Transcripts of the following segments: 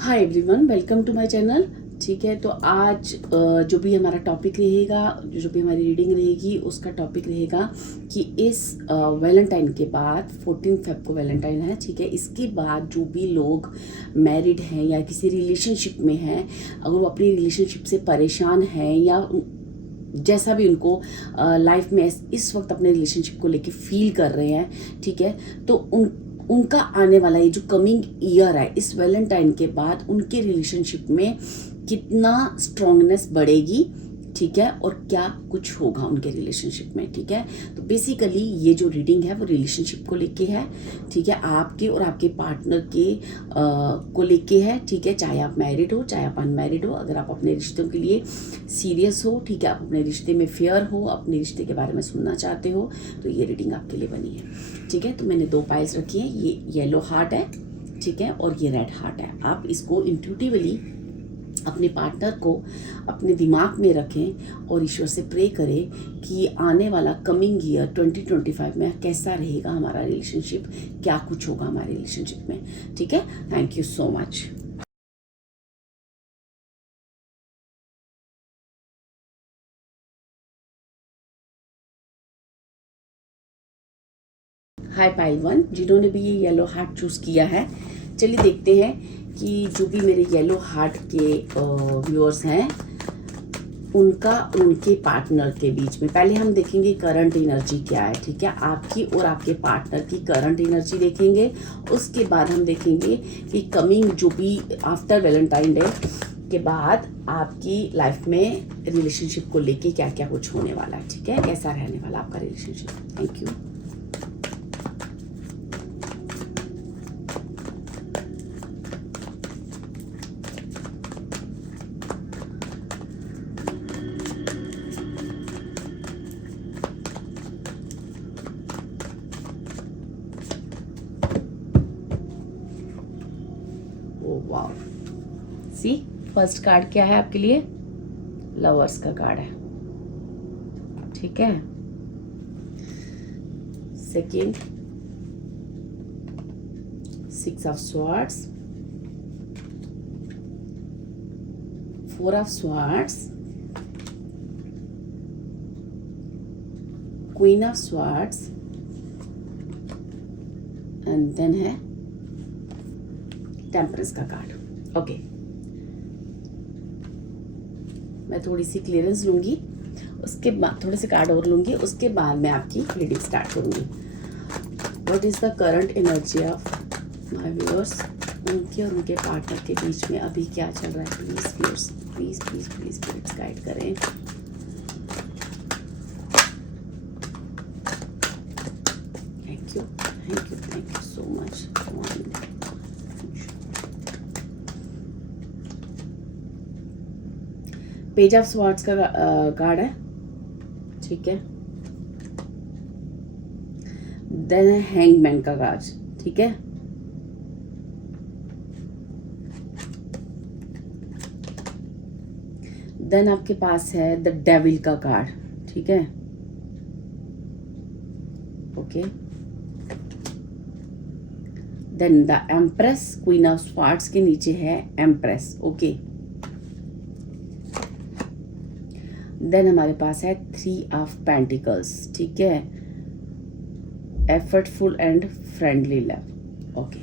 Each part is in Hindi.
Hi everyone, welcome to my channel. ठीक है, तो आज जो भी हमारा टॉपिक रहेगा, जो भी हमारी रीडिंग रहेगी, उसका टॉपिक रहेगा कि इस वैलेंटाइन के बाद 14 फेब को वैलेंटाइन है। ठीक है, इसके बाद जो भी लोग मैरिड हैं या किसी रिलेशनशिप में हैं, अगर वो अपनी रिलेशनशिप से परेशान हैं या जैसा भी उनको लाइफ में इस वक्त अपने रिलेशनशिप को लेके फील कर रहे हैं, ठीक है, तो उनका आने वाला ये जो कमिंग ईयर है, इस वैलेंटाइन के बाद उनके रिलेशनशिप में कितना स्ट्रांगनेस बढ़ेगी, ठीक है, और क्या कुछ होगा उनके रिलेशनशिप में। ठीक है, तो बेसिकली ये जो रीडिंग है वो रिलेशनशिप को लेके है। ठीक है, आपके और आपके पार्टनर के को लेके है। ठीक है, चाहे आप मैरिड हो चाहे आप अनमैरिड हो, अगर आप अपने रिश्तों के लिए सीरियस हो, ठीक है, आप अपने रिश्ते में फेयर हो, अपने रिश्ते के बारे में सुनना चाहते हो, तो ये रीडिंग आपके लिए बनी है। ठीक है, तो मैंने 2 पाइल्स रखी है, ये येलो हार्ट है, ठीक है, और ये रेड हार्ट है। आप इसको इंट्यूटिवली अपने पार्टनर को अपने दिमाग में रखें और ईश्वर से प्रे करें कि आने वाला कमिंग ईयर 2025 में कैसा रहेगा हमारा रिलेशनशिप, क्या कुछ होगा हमारे रिलेशनशिप में। ठीक है, thank you so much. Hi pile one, जिन्होंने भी ये येलो हार्ट चूज किया है, चलिए देखते हैं कि जो भी मेरे येलो हार्ट के व्यूअर्स हैं, उनका उनके पार्टनर के बीच में पहले हम देखेंगे करंट एनर्जी क्या है। ठीक है, आपकी और आपके पार्टनर की करंट एनर्जी देखेंगे। उसके बाद हम देखेंगे कि कमिंग जो भी आफ्टर वैलेंटाइन डे के बाद आपकी लाइफ में रिलेशनशिप को लेके क्या क्या कुछ होने वाला है। ठीक है, कैसा रहने वाला आपका relationship. Thank you. Wow, see first card क्या है आपके लिए? लवर्स का कार्ड है। ठीक है, second 6 of swords, 4 of swords, queen of swords, and then है टेम्परेंस का कार्ड। ओके, मैं थोड़ी सी क्लियरेंस लूंगी, उसके बाद थोड़े से कार्ड और लूंगी, उसके बाद मैं आपकी रीडिंग स्टार्ट करूंगी। What is the current energy of my viewers? उनके और उनके पार्टनर के बीच में अभी क्या चल रहा है? Please viewers, please please please spirits guide करें। Thank you, thank you, thank you so much. Page of swords का कार्ड है। ठीक है, देन है हैंगमैन का कार्ड। ठीक है, देन आपके पास है द डेविल का कार्ड। ठीक है, okay, then the empress, queen of swords के नीचे है एम्प्रेस। ओके, देन हमारे पास है 3 ऑफ पेंटिकल्स। ठीक है, effortful and friendly love. Okay,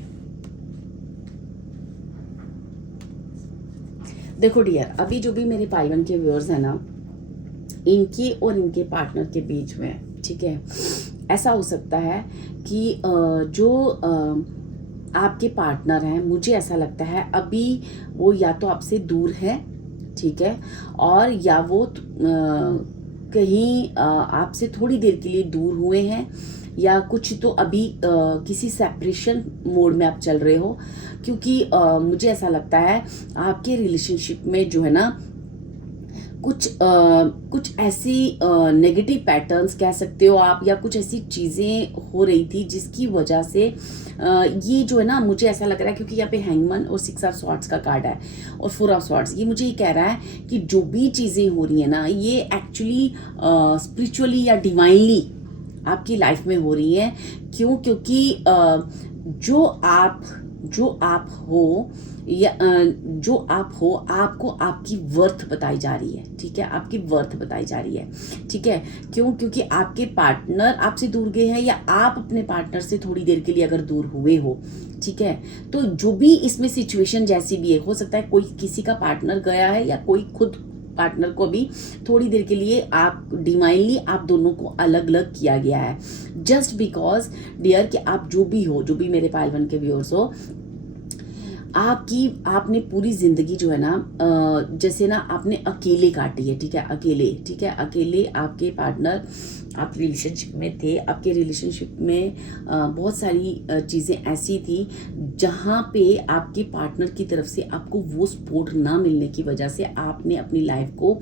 देखो डियर, अभी जो भी मेरे पाइवन के व्यूअर्स हैं ना, इनके और इनके पार्टनर के बीच में, ठीक है, ऐसा हो सकता है कि जो आपके पार्टनर हैं, मुझे ऐसा लगता है अभी वो या तो आपसे दूर है, ठीक है, और या वो कहीं आपसे थोड़ी देर के लिए दूर हुए हैं, या कुछ तो अभी किसी सेपरेशन मोड में आप चल रहे हो, क्योंकि मुझे ऐसा लगता है आपके रिलेशनशिप में जो है ना कुछ ऐसी नेगेटिव पैटर्न्स कह सकते हो आप, या कुछ ऐसी चीज़ें हो रही थी जिसकी वजह से ये जो है ना, मुझे ऐसा लग रहा है, क्योंकि यहाँ पे हैंगमैन और 6 ऑफ स्वॉर्ड्स का कार्ड है और 4 ऑफ स्वॉर्ड्स, ये मुझे ये कह रहा है कि जो भी चीज़ें हो रही है ना, ये एक्चुअली स्पिरिचुअली या डिवाइनली आपकी लाइफ में हो रही है। क्यों? क्योंकि जो आप जो आप हो या जो आप हो, आपको आपकी वर्थ बताई जा रही है, ठीक है, आपकी वर्थ बताई जा रही है, ठीक है। क्यों? क्योंकि आपके पार्टनर आपसे दूर गए हैं या आप अपने पार्टनर से थोड़ी देर के लिए अगर दूर हुए हो, ठीक है। तो जो भी इसमें सिचुएशन जैसी भी है, हो सकता है कोई किसी का पार्टनर गया है या कोई खुद पार्टनर को भी थोड़ी देर के लिए आप डिवाइनली आप दोनों को अलग अलग किया गया है, जस्ट बिकॉज डियर कि आप जो भी मेरे पायल वन के व्यूअर्स हो, आपने पूरी जिंदगी जो है ना जैसे ना आपने अकेले काटी है, ठीक है, अकेले, ठीक है, अकेले आपके पार्टनर, आप रिलेशनशिप में थे, आपके रिलेशनशिप में बहुत सारी चीज़ें ऐसी थी जहाँ पे आपके पार्टनर की तरफ से आपको वो सपोर्ट ना मिलने की वजह से आपने अपनी लाइफ को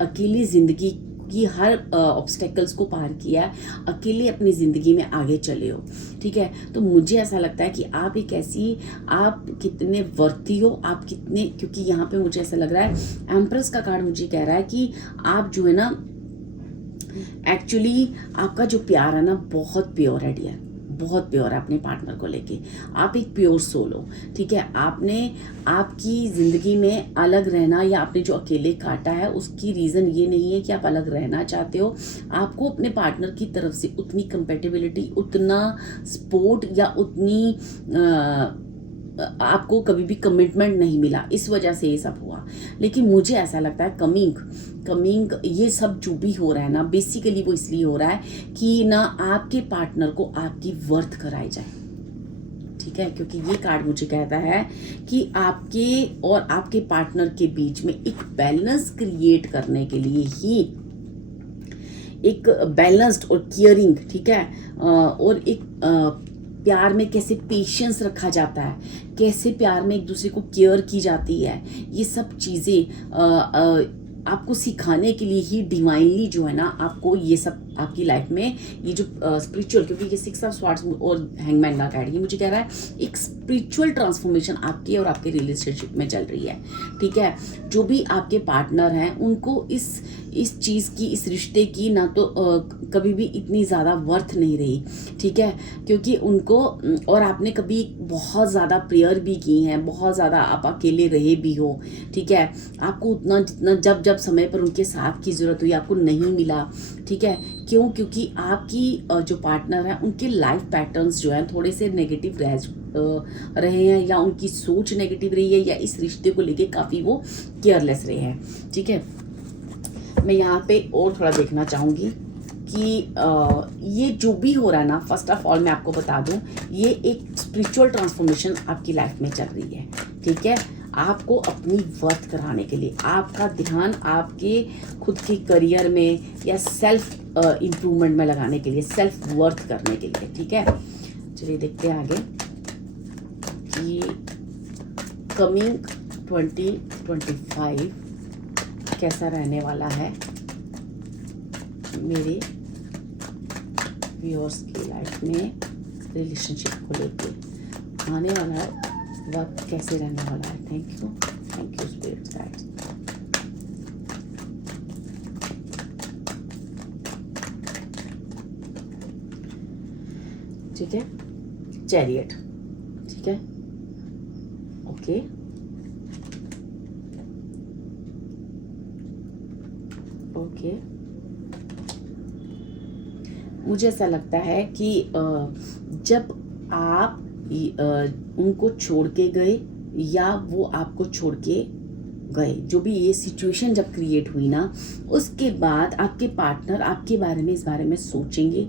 अकेली ज़िंदगी की हर ऑब्स्टेकल्स को पार किया, अकेले अपनी ज़िंदगी में आगे चले हो, ठीक है। तो मुझे ऐसा लगता है कि आप एक ऐसी, आप कितने वर्ती हो, आप कितने, क्योंकि यहाँ पे मुझे ऐसा लग रहा है एम्प्रेस का कार्ड मुझे कह रहा है कि आप जो है ना एक्चुअली आपका जो प्यार है ना बहुत प्योर है डियर, बहुत प्योर है अपने पार्टनर को लेके, आप एक प्योर सोल हो, ठीक है। आपने आपकी ज़िंदगी में अलग रहना या आपने जो अकेले काटा है उसकी रीज़न ये नहीं है कि आप अलग रहना चाहते हो, आपको अपने पार्टनर की तरफ से उतनी कंपेटेबिलिटी, उतना सपोर्ट या उतनी आपको कभी भी कमिटमेंट नहीं मिला, इस वजह से ये सब हुआ। लेकिन मुझे ऐसा लगता है कमिंग ये सब जो भी हो रहा है ना, बेसिकली वो इसलिए हो रहा है कि ना आपके पार्टनर को आपकी वर्थ कराई जाए, ठीक है। क्योंकि ये कार्ड मुझे कहता है कि आपके और आपके पार्टनर के बीच में एक बैलेंस क्रिएट करने के लिए ही, एक बैलेंस्ड और केयरिंग, ठीक है, और एक प्यार में कैसे पेशेंस रखा जाता है, कैसे प्यार में एक दूसरे को केयर की जाती है, ये सब चीज़ें आपको सिखाने के लिए ही डिवाइनली जो है ना आपको ये सब आपकी लाइफ में ये जो स्पिरिचुअल, क्योंकि ये 6 ऑफ स्वॉर्ड्स और हैंगमैन का कार्ड, ये मुझे कह रहा है एक स्पिरिचुअल ट्रांसफॉर्मेशन आपके और आपके रिलेशनशिप में चल रही है, ठीक है। जो भी आपके पार्टनर हैं उनको इस चीज़ की, इस रिश्ते की ना तो कभी भी इतनी ज़्यादा वर्थ नहीं रही, ठीक है। क्योंकि उनको, और आपने कभी बहुत ज़्यादा प्रेयर भी की हैं, बहुत ज़्यादा आप अकेले रहे भी हो, ठीक है। आपको उतना जितना जब समय पर उनके साथ की ज़रूरत हुई आपको नहीं मिला, ठीक है। क्यों? क्योंकि आपकी जो पार्टनर है उनके लाइफ पैटर्न्स जो हैं थोड़े से नेगेटिव रहे हैं, या उनकी सोच नेगेटिव रही है, या इस रिश्ते को लेके काफ़ी वो केयरलेस रहे हैं, ठीक है। मैं यहाँ पे और थोड़ा देखना चाहूँगी कि ये जो भी हो रहा है ना, फर्स्ट ऑफ ऑल मैं आपको बता दूँ, ये एक स्पिरिचुअल ट्रांसफॉर्मेशन आपकी लाइफ में चल रही है, ठीक है। आपको अपनी वर्थ कराने के लिए आपका ध्यान आपके खुद के करियर में या सेल्फ इम्प्रूवमेंट में लगाने के लिए, सेल्फ वर्थ करने के लिए, ठीक है। चलिए देखते हैं आगे कि कमिंग 2025 कैसा रहने वाला है मेरे व्यूअर्स की लाइफ में, रिलेशनशिप को लेके आने वाला वक्त कैसे रहने वाला है। Thank you spirits guides. ठीक है, चैरियट, ठीक है, ओके, ओके। मुझे ऐसा लगता है कि जब आप उनको छोड़ के गए या वो आपको छोड़ के गए, जो भी ये सिचुएशन जब क्रिएट हुई ना, उसके बाद आपके पार्टनर आपके बारे में, इस बारे में सोचेंगे,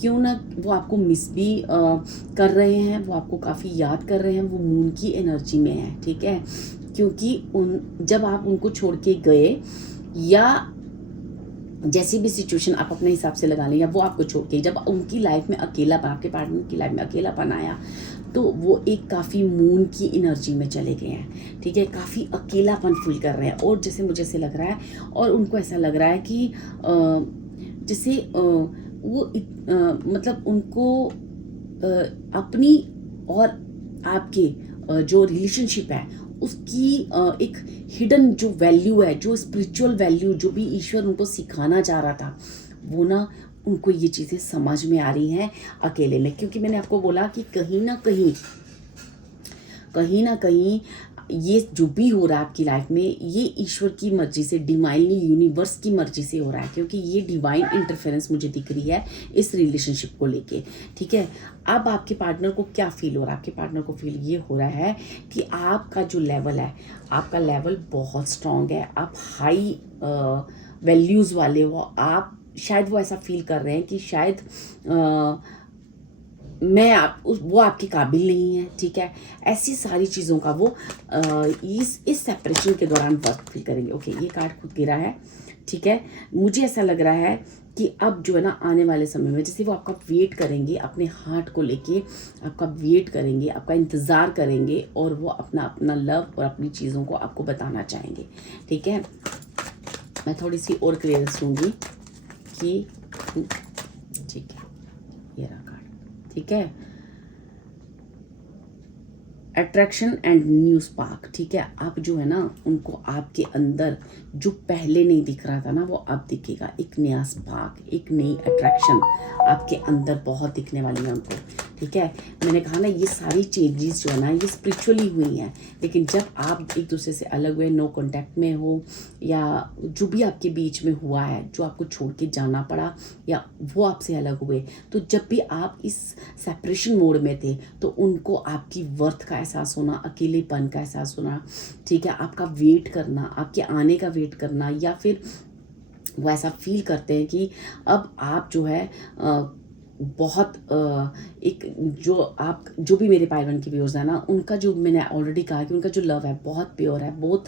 क्यों ना वो आपको मिस भी कर रहे हैं, वो आपको काफ़ी याद कर रहे हैं, वो मून की एनर्जी में है, ठीक है। क्योंकि जब आप उनको छोड़ के गए या जैसी भी सिचुएशन आप अपने हिसाब से लगा लें, या वो आपको छोड़ के, जब उनकी लाइफ में अकेलापन, आपके पार्टनर की लाइफ में अकेलापन आया, तो वो एक काफ़ी मून की एनर्जी में चले गए हैं, ठीक है। काफ़ी अकेलापन फील कर रहे हैं, और जैसे मुझे ऐसे लग रहा है, और उनको ऐसा लग रहा है कि जैसे वो मतलब उनको अपनी और आपके जो रिलेशनशिप है उसकी एक हिडन जो वैल्यू है, जो स्पिरिचुअल वैल्यू, जो भी ईश्वर उनको सिखाना चाह रहा था, वो ना उनको ये चीज़ें समझ में आ रही हैं अकेले में। क्योंकि मैंने आपको बोला कि कहीं ना कहीं कहीं ना कहीं ये जो भी हो रहा है आपकी लाइफ में, ये ईश्वर की मर्जी से, डिवाइनली यूनिवर्स की मर्जी से हो रहा है, क्योंकि ये डिवाइन इंटरफेरेंस मुझे दिख रही है इस रिलेशनशिप को लेके। ठीक है, अब आपके पार्टनर को क्या फील हो रहा है? आपके पार्टनर को फील ये हो रहा है कि आपका जो लेवल है, आपका लेवल बहुत स्ट्रांग है, आप हाई वैल्यूज़ वाले हो। आप शायद वो ऐसा फील कर रहे हैं कि शायद वो आपके काबिल नहीं है। ठीक है, ऐसी सारी चीज़ों का वो इस सेपरेशन के दौरान वर्क फील करेंगे। ओके, ये कार्ड खुद गिरा है। ठीक है, मुझे ऐसा लग रहा है कि अब जो है ना, आने वाले समय में जैसे वो आपका वेट करेंगे, अपने हार्ट को लेके आपका वेट करेंगे, आपका इंतज़ार करेंगे, और वो अपना अपना लव और अपनी चीज़ों को आपको बताना चाहेंगे। ठीक है, मैं थोड़ी सी और क्लियरेंस दूँगी कि ठीक है, ये रहा कार्ड। ठीक है, अट्रैक्शन एंड न्यू स्पार्क। ठीक है, आप जो है ना, उनको आपके अंदर जो पहले नहीं दिख रहा था ना, वो अब दिखेगा। एक नया स्पार्क, एक नई अट्रैक्शन आपके अंदर बहुत दिखने वाली है उनको। ठीक है, मैंने कहा ना, ये सारी चेंजेस जो है ना, ये स्पिरिचुअली हुई हैं, लेकिन जब आप एक दूसरे से अलग हुए, नो कांटेक्ट में हो, या जो भी आपके बीच में हुआ है, जो आपको छोड़ के जाना पड़ा, या वो आपसे अलग हुए, तो जब भी आप इस सेपरेशन मोड में थे, तो उनको आपकी वर्थ का एहसास होना, अकेलेपन का एहसास होना, ठीक है, आपका वेट करना, आपके आने का वेट करना, या फिर वो ऐसा फील करते हैं कि अब आप जो है बहुत एक जो भी मेरे पाइवन की व्यूअर्स है ना, उनका जो, मैंने ऑलरेडी कहा कि उनका जो लव है बहुत प्योर है, बहुत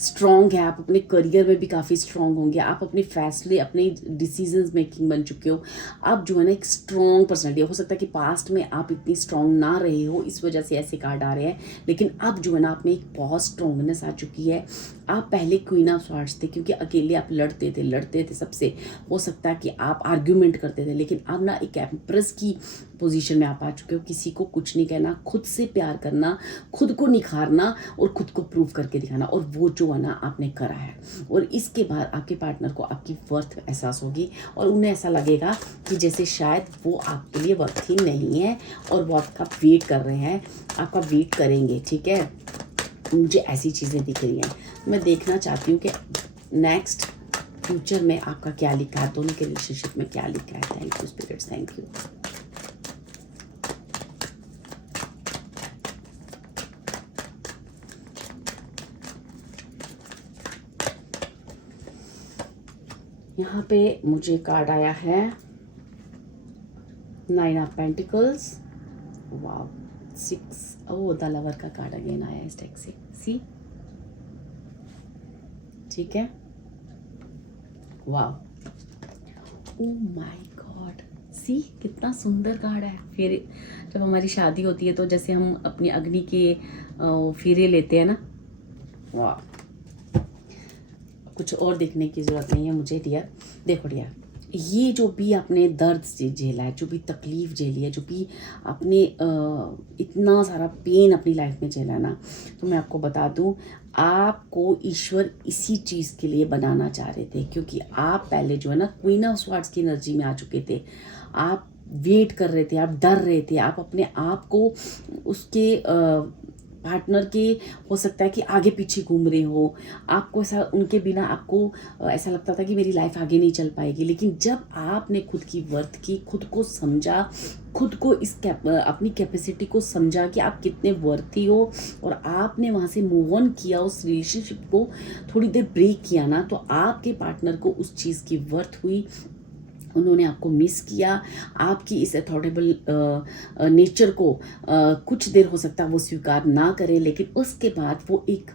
स्ट्रॉन्ग है। आप अपने करियर में भी काफ़ी स्ट्रॉन्ग होंगे, आप अपने फैसले, अपने डिसीजंस मेकिंग बन चुके हो। आप जो है ना, एक स्ट्रॉन्ग पर्सनैलिटी, हो सकता है कि पास्ट में आप इतनी स्ट्रॉन्ग ना रहे हो, इस वजह से ऐसे कार्ड आ रहे हैं, लेकिन अब जो है ना, आप में एक बहुत स्ट्रॉन्गनेस आ चुकी है। आप पहले क्वीन ऑफ स्वार्ड्स थे, क्योंकि अकेले आप लड़ते थे सबसे, हो सकता है कि आप आर्ग्यूमेंट करते थे, लेकिन अब ना एक एम्प्रेस की पोजीशन में आप आ चुके हो। किसी को कुछ नहीं कहना, खुद से प्यार करना, खुद को निखारना और खुद को प्रूव करके दिखाना, और वो जो है ना, आपने करा है। और इसके बाद आपके पार्टनर को आपकी वर्थ एहसास होगी, और उन्हें ऐसा लगेगा कि जैसे शायद वो आपके लिए वर्थ ही नहीं है, और वो आपका वेट कर रहे हैं, आपका वेट करेंगे। ठीक है, मुझे ऐसी चीज़ें दिख रही हैं। मैं देखना चाहती हूँ कि नेक्स्ट फ्यूचर में आपका क्या लिखा है, दोनों के रिलेशनशिप में क्या लिखा है। Thank you spirits, thank you. यहाँ पे मुझे कार्ड आया है 9 of pentacles, wow, 6, oh, the lover का कार्ड अगेन आया इस डेक से, सी। ठीक है, वाव, ओ माय गॉड, सी, कितना सुंदर कार्ड है। फिर जब हमारी शादी होती है, तो जैसे हम अपनी अग्नि के फेरे लेते हैं ना, वाह, कुछ और देखने की ज़रूरत नहीं है मुझे डियर। देखो डियर, ये जो भी आपने दर्द से झेला है, जो भी तकलीफ़ झेली है, जो भी आपने इतना सारा पेन अपनी लाइफ में झेला ना, तो मैं आपको बता दूं, आपको ईश्वर इसी चीज़ के लिए बनाना चाह रहे थे, क्योंकि आप पहले जो है ना, क्वीन ऑफ स्वार्ड्स की एनर्जी में आ चुके थे। आप वेट कर रहे थे, आप डर रहे थे, आप अपने आप को उसके पार्टनर के, हो सकता है कि आगे पीछे घूम रहे हो, आपको ऐसा, उनके बिना आपको ऐसा लगता था कि मेरी लाइफ आगे नहीं चल पाएगी। लेकिन जब आपने खुद की वर्थ की, खुद को समझा, खुद को अपनी कैपेसिटी को समझा कि आप कितने वर्थी हो, और आपने वहाँ से मूव ऑन किया, उस रिलेशनशिप को थोड़ी देर ब्रेक किया ना, तो आपके पार्टनर को उस चीज़ की वर्थ हुई। उन्होंने आपको मिस किया, आपकी इस अथॉर्डेबल नेचर को कुछ देर हो सकता है वो स्वीकार ना करें, लेकिन उसके बाद वो एक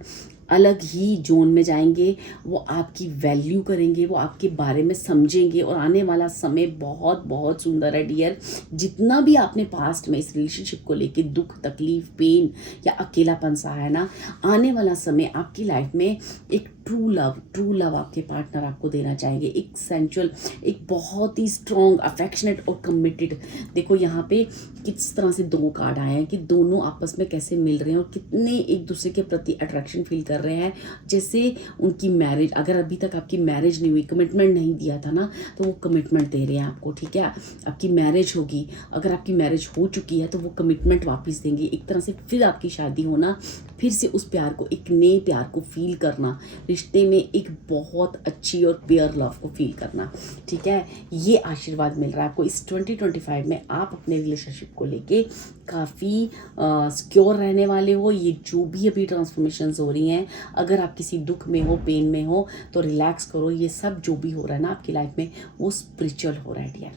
अलग ही जोन में जाएंगे, वो आपकी वैल्यू करेंगे, वो आपके बारे में समझेंगे, और आने वाला समय बहुत बहुत सुंदर है डियर। जितना भी आपने पास्ट में इस रिलेशनशिप को लेके दुख, तकलीफ, पेन या अकेलापन सहा है ना, आने वाला समय आपकी लाइफ में एक ट्रू लव आपके पार्टनर आपको देना चाहेंगे, एक सेंचुअल, एक बहुत ही स्ट्रॉन्ग, अफेक्शनेट और कमिटेड। देखो यहाँ पे किस तरह से दो कार्ड आए हैं कि दोनों आपस में कैसे मिल रहे हैं और कितने एक दूसरे के प्रति अट्रैक्शन फील कर रहे हैं। जैसे उनकी मैरिज, अगर अभी तक आपकी मैरिज नहीं हुई, कमिटमेंट नहीं दिया था ना, तो वो कमिटमेंट दे रहे हैं आपको, ठीक है। आपकी मैरिज होगी, अगर आपकी मैरिज हो चुकी है तो वो कमिटमेंट वापस देंगे, एक तरह से फिर आपकी शादी होना, फिर से उस प्यार को, एक नए प्यार को फील करना, रिश्ते में एक बहुत अच्छी और प्योर लव को फील करना, ठीक है। ये आशीर्वाद मिल रहा है आपको इस 2025 में। आप अपने रिलेशनशिप को लेके काफ़ी सिक्योर रहने वाले हो। ये जो भी अभी ट्रांसफॉर्मेशंस हो रही हैं, अगर आप किसी दुख में हो, पेन में हो, तो रिलैक्स करो। ये सब जो भी हो रहा है ना आपकी लाइफ में, वो स्पिरिचुअल हो रहा है डियर,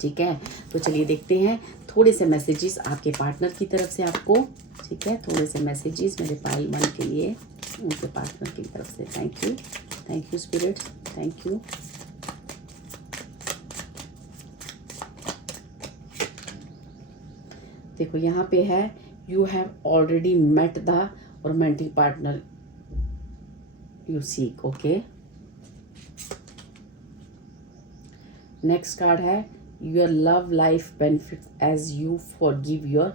ठीक है। तो चलिए देखते हैं थोड़े से मैसेजेस आपके पार्टनर की तरफ से आपको, ठीक है। थोड़े से मैसेजेस मेरे पाइल 1 के लिए उनके पार्टनर की तरफ से। Thank you spirit, thank you. देखो यहाँ पे है, you have already met the romantic partner you seek, okay. Next card है, your love life benefits as you forgive your,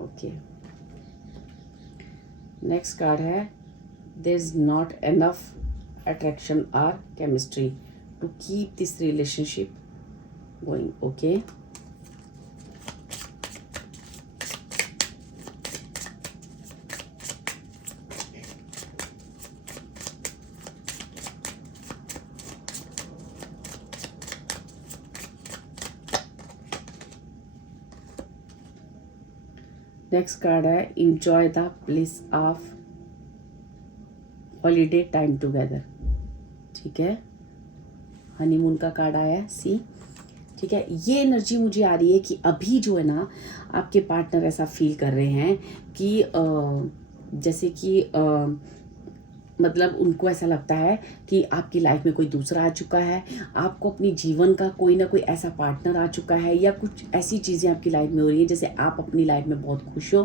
okay. Next card है, there is not enough attraction और chemistry to keep this relationship going, okay. Next card है, enjoy the bliss of holiday time together, ठीक है। हनीमून का कार्ड आया, सी, ठीक है। ये एनर्जी मुझे आ रही है कि अभी जो है ना आपके पार्टनर ऐसा फील कर रहे हैं कि जैसे कि मतलब उनको ऐसा लगता है कि आपकी लाइफ में कोई दूसरा आ चुका है, आपको अपनी जीवन का कोई ना कोई ऐसा पार्टनर आ चुका है, या कुछ ऐसी चीज़ें आपकी लाइफ में हो रही हैं जैसे आप अपनी लाइफ में बहुत खुश हो,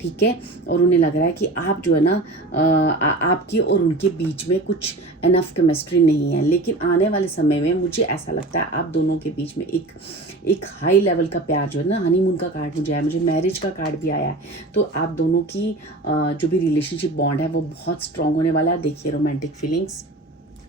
ठीक है। और उन्हें लग रहा है कि आप जो है ना आपकी और उनके बीच में कुछ इनफ केमिस्ट्री नहीं है, लेकिन आने वाले समय में मुझे ऐसा लगता है आप दोनों के बीच में एक हाई लेवल का प्यार जो है ना, हनीमून का कार्ड मुझे आया, मुझे मैरिज का कार्ड भी आया है। तो आप दोनों की जो भी रिलेशनशिप बॉन्ड है वो बहुत स्ट्रांग होने वाला है। देखिए रोमांटिक फीलिंग्स,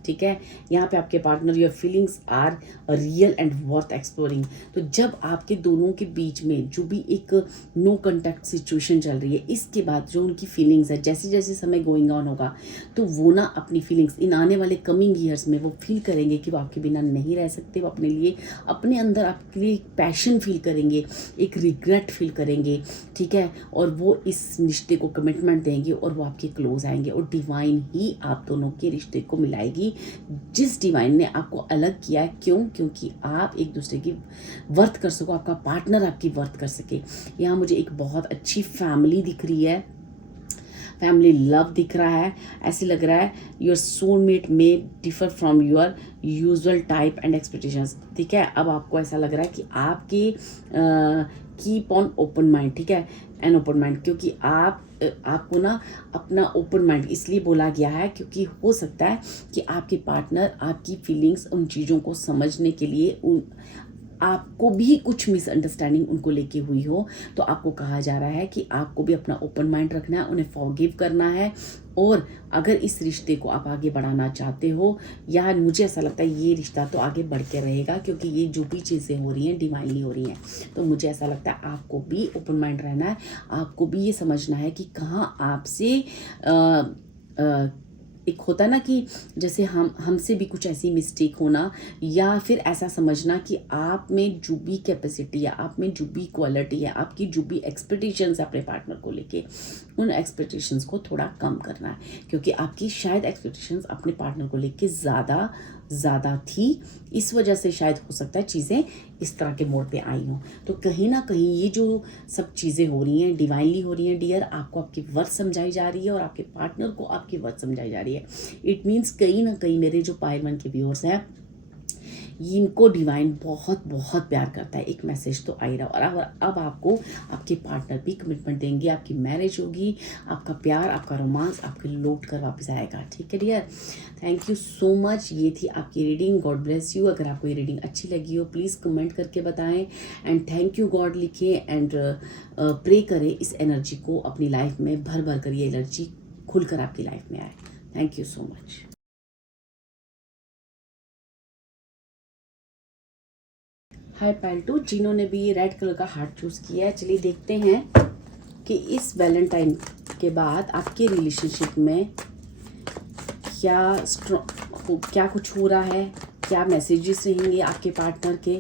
ठीक है। यहाँ पे आपके partner, your feelings are real and worth exploring. तो जब आपके दोनों के बीच में जो भी एक नो कॉन्टैक्ट सिचुएशन चल रही है, इसके बाद जो उनकी फीलिंग्स है, जैसे जैसे समय गोइंग ऑन होगा तो वो ना अपनी फीलिंग्स इन आने वाले कमिंग ईयर्स में वो फील करेंगे कि वो आपके बिना नहीं रह सकते। वो अपने लिए, अपने अंदर आपके लिए एक पैशन फील करेंगे, एक रिग्रेट फील करेंगे, ठीक है। और वो इस रिश्ते को कमिटमेंट देंगे और वो आपके क्लोज आएंगे, और डिवाइन ही आप दोनों के रिश्ते को मिलाएगी, जिस डिवाइन ने आपको अलग किया है। क्यों? क्योंकि आप एक दूसरे की वर्थ कर सको, आपका पार्टनर आपकी वर्थ कर सके। यहाँ मुझे एक बहुत अच्छी फैमिली दिख रही है, फैमिली लव दिख रहा है। ऐसे लग रहा है your soulmate may differ from your usual type and expectations, ठीक है। अब आपको ऐसा लग रहा है कि आपके कीप ऑन ओपन माइंड, ठीक है, एन ओपन माइंड, क्योंकि आपको ना अपना ओपन माइंड इसलिए बोला गया है क्योंकि हो सकता है कि आपके पार्टनर आपकी फीलिंग्स, उन चीज़ों को समझने के लिए आपको भी कुछ मिसअंडरस्टैंडिंग उनको लेके हुई हो। तो आपको कहा जा रहा है कि आपको भी अपना ओपन माइंड रखना है, उन्हें फॉरगिव करना है। और अगर इस रिश्ते को आप आगे बढ़ाना चाहते हो, या मुझे ऐसा लगता है ये रिश्ता तो आगे बढ़ के रहेगा, क्योंकि ये जो भी चीज़ें हो रही हैं डिवाइनली हो रही हैं। तो मुझे ऐसा लगता है आपको भी ओपन माइंड रहना है, आपको भी ये समझना है कि कहाँ आपसे एक होता है ना कि जैसे हमसे भी कुछ ऐसी मिस्टेक होना, या फिर ऐसा समझना कि आप में जो भी कैपेसिटी है, आप में जो भी क्वालिटी है, आपकी जो भी एक्सपेक्टेशंस है अपने पार्टनर को लेके, उन एक्सपेक्टेशंस को थोड़ा कम करना है। क्योंकि आपकी शायद एक्सपेक्टेशंस अपने पार्टनर को लेके ज़्यादा थी, इस वजह से शायद हो सकता है चीज़ें इस तरह के मोड़ पे आई हों। तो कहीं ना कहीं ये जो सब चीज़ें हो रही हैं डिवाइनली हो रही हैं डियर, आपको आपकी वर्थ समझाई जा रही है और आपके पार्टनर को आपकी वर्थ समझाई जा रही है। इट मीन्स कहीं ना कहीं मेरे जो पाइल 1 के व्यूअर्स हैं, इनको डिवाइन बहुत बहुत प्यार करता है, एक मैसेज तो आ ही रहा। और अब आपको आपके पार्टनर भी कमिटमेंट देंगे, आपकी मैरिज होगी, आपका प्यार, आपका रोमांस आपके लौट कर वापस आएगा। ठीक है dear, thank you so much. ये थी आपकी रीडिंग। God bless you. अगर आपको ये रीडिंग अच्छी लगी हो प्लीज़ कमेंट करके बताएं एंड थैंक यू गॉड लिखें एंड प्रे करें इस एनर्जी को अपनी लाइफ में भर भर कर, ये एनर्जी खुलकर आपकी लाइफ में आए। Thank you so much. Hi पाल्टू, जिन्होंने भी ये रेड कलर का हार्ट चूज़ किया है, चलिए देखते हैं कि इस वैलेंटाइन के बाद आपके रिलेशनशिप में क्या कुछ हो रहा है, क्या मैसेजेस रहेंगे आपके पार्टनर के।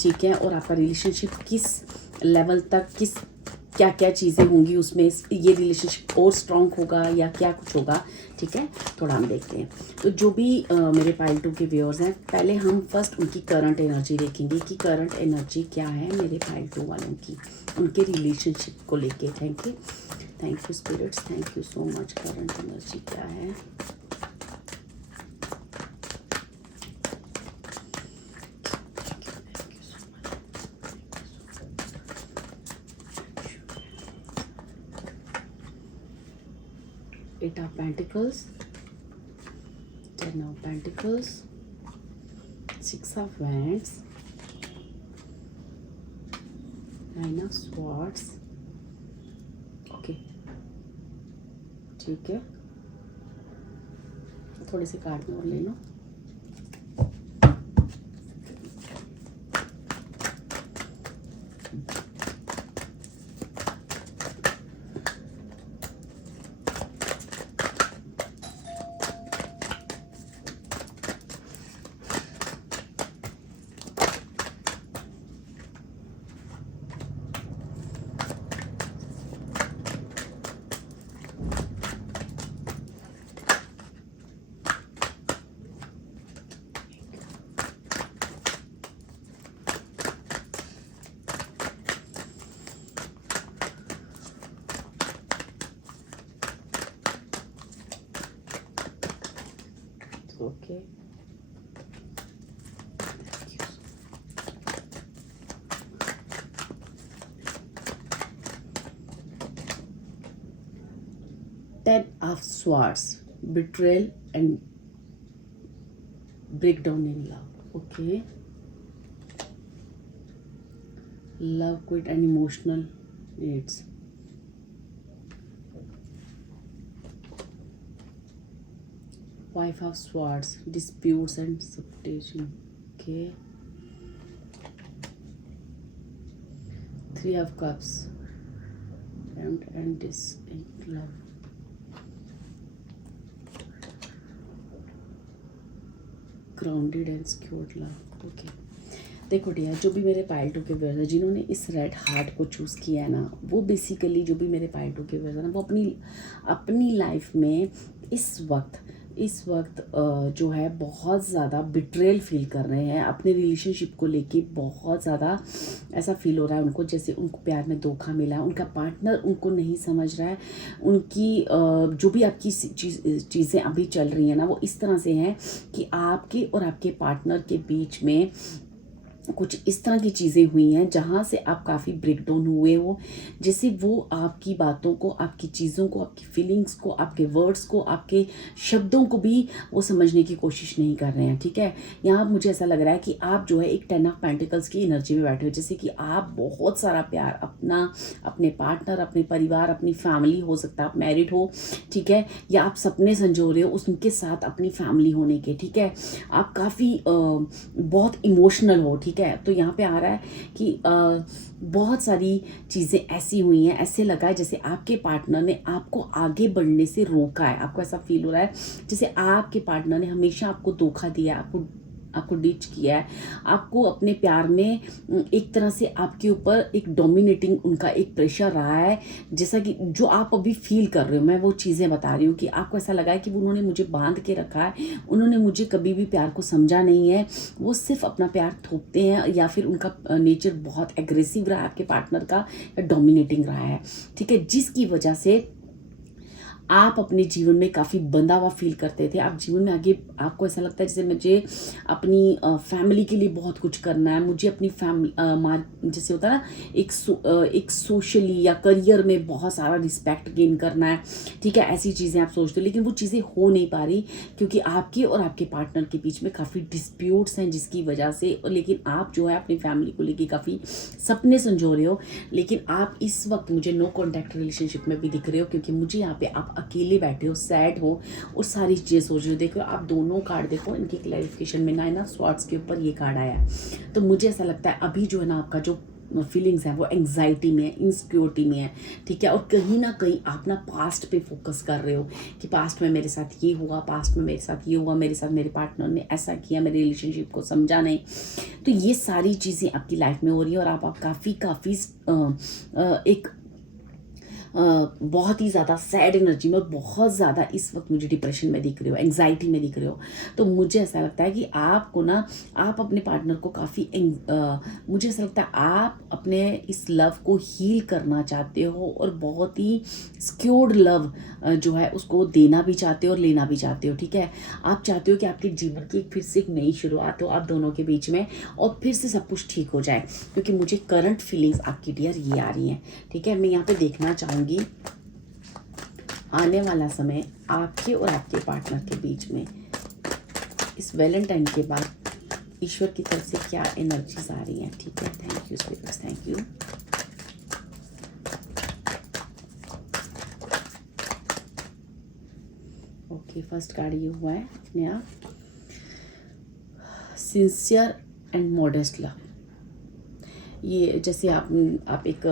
ठीक है, और आपका रिलेशनशिप किस लेवल तक, क्या क्या चीज़ें होंगी उसमें, ये रिलेशनशिप और स्ट्रॉन्ग होगा या क्या कुछ होगा। ठीक है, थोड़ा हम देखते हैं। तो जो भी मेरे पाइल 2 के व्यूअर्स हैं, पहले हम फर्स्ट उनकी करंट एनर्जी देखेंगे कि करंट एनर्जी क्या है मेरे पाइल 2 वालों की, उनके रिलेशनशिप को लेके। Thank you spirits, thank you so much. Current energy क्या है? Eight of Pentacles, Ten of Pentacles, Six of Wands, Nine of Swords. Okay, ठीक है, थोड़े से कार्ड में और ले लो। Okay. Ten of Swords, betrayal and breakdown in love. Okay. Love, quit and emotional needs. Five of Swords, disputes and separation. Okay. Three of Cups, and this love. Grounded and secured love. Okay. देखो डियर, जो भी मेरे पाइल 2 के व्यूअर्स हैं जिन्होंने इस रेड हार्ट को चूज़ किया है ना, वो बेसिकली जो भी मेरे पाइल 2 के व्यूअर्स हैं ना, वो अपनी लाइफ में इस वक्त जो है बहुत ज़्यादा बिट्रेल फील कर रहे हैं अपने रिलेशनशिप को लेके। बहुत ज़्यादा ऐसा फील हो रहा है उनको जैसे उनको प्यार में धोखा मिला है, उनका पार्टनर उनको नहीं समझ रहा है। उनकी जो भी आपकी चीज़ें अभी चल रही हैं ना, वो इस तरह से हैं कि आपके और आपके पार्टनर के बीच में कुछ इस तरह की चीज़ें हुई हैं जहाँ से आप काफ़ी ब्रेकडाउन हुए हो, जैसे वो आपकी बातों को, आपकी चीज़ों को, आपकी फीलिंग्स को, आपके वर्ड्स को, आपके शब्दों को भी वो समझने की कोशिश नहीं कर रहे हैं। ठीक है, यहाँ मुझे ऐसा लग रहा है कि आप जो है एक 10 ऑफ पेंटिकल्स की एनर्जी में बैठे हो, जैसे कि आप बहुत सारा प्यार अपने पार्टनर, अपने परिवार, अपनी फैमिली, हो सकता है आप मैरिड हो, ठीक है, या आप सपने संजो रहे हो उनके साथ अपनी फैमिली होने के। ठीक है, आप काफ़ी बहुत इमोशनल हो। ठीक है, तो यहाँ पे आ रहा है कि बहुत सारी चीज़ें ऐसी हुई हैं, ऐसे लगा है जैसे आपके पार्टनर ने आपको आगे बढ़ने से रोका है। आपको ऐसा फील हो रहा है जैसे आपके पार्टनर ने हमेशा आपको धोखा दिया, आपको डिच किया है, आपको अपने प्यार में एक तरह से आपके ऊपर एक डोमिनेटिंग उनका एक प्रेशर रहा है, जैसा कि जो आप अभी फील कर रहे हो। मैं वो चीज़ें बता रही हूँ कि आपको ऐसा लगा है कि उन्होंने मुझे बांध के रखा है, उन्होंने मुझे कभी भी प्यार को समझा नहीं है, वो सिर्फ अपना प्यार थोपते हैं, या फिर उनका नेचर बहुत एग्रेसिव रहा है आपके पार्टनर का, या डोमिनेटिंग रहा है। ठीक है, जिसकी वजह से आप अपने जीवन में काफ़ी बंधा हुआ फील करते थे। आप जीवन में आगे आपको ऐसा लगता है जैसे मुझे अपनी फैमिली के लिए बहुत कुछ करना है, मुझे अपनी जैसे होता है ना एक सोशली या करियर में बहुत सारा रिस्पेक्ट गेन करना है, ठीक है, ऐसी चीज़ें आप सोचते हो, लेकिन वो चीज़ें हो नहीं पा रही क्योंकि आपके और आपके पार्टनर के बीच में काफ़ी डिस्प्यूट्स हैं जिसकी वजह से, लेकिन आप जो है अपनी फैमिली को लेके काफ़ी सपने संजो रहे हो, लेकिन आप इस वक्त मुझे नो कॉन्टैक्ट रिलेशनशिप में भी दिख रहे हो क्योंकि मुझे यहाँ पे आप अकेले बैठे हो, सैड हो और सारी चीज़ें सोच रहे हो। देखो आप दोनों कार्ड देखो, इनकी क्लैरिफिकेशन में ना स्वॉर्ड्स के ऊपर ये कार्ड आया है। तो मुझे ऐसा लगता है अभी जो है ना आपका जो फीलिंग्स हैं वो एंग्जाइटी में है, इनसिक्योरिटी में है, ठीक है, और कहीं ना कहीं आप ना पास्ट पे फोकस कर रहे हो कि पास्ट में मेरे साथ ये हुआ, पास्ट में मेरे साथ ये हुआ, मेरे साथ मेरे पार्टनर ने ऐसा किया, मेरे रिलेशनशिप को समझा नहीं। तो ये सारी चीज़ें आपकी लाइफ में हो रही है और आप काफ़ी एक बहुत ही ज़्यादा सैड एनर्जी में और बहुत ज़्यादा इस वक्त मुझे डिप्रेशन में दिख रहे हो, एंग्जाइटी में दिख रहे हो। तो मुझे ऐसा लगता है कि आपको ना आप अपने पार्टनर को काफ़ी मुझे ऐसा लगता है आप अपने इस लव को हील करना चाहते हो और बहुत ही सिक्योर्ड लव जो है उसको देना भी चाहते हो और लेना भी चाहते हो, ठीक है। आप चाहते हो कि आपके जीवन की फिर से एक नई शुरुआत हो आप दोनों के बीच में और फिर से सब कुछ ठीक हो जाए, क्योंकि मुझे करंट फीलिंग्स आपकी डियर ये आ रही हैं, ठीक है। मैं यहाँ पे देखना चाहूँगी आने वाला समय आपके और आपके पार्टनर के बीच में इस वैलेंटाइन के बाद ईश्वर की तरफ से क्या एनर्जीज आ रही हैं, ठीक है। Thank you spirits, thank you. Okay, first card ये हुआ है अपने आप, सिंसियर एंड मॉडेस्ट लव। ये जैसे आप एक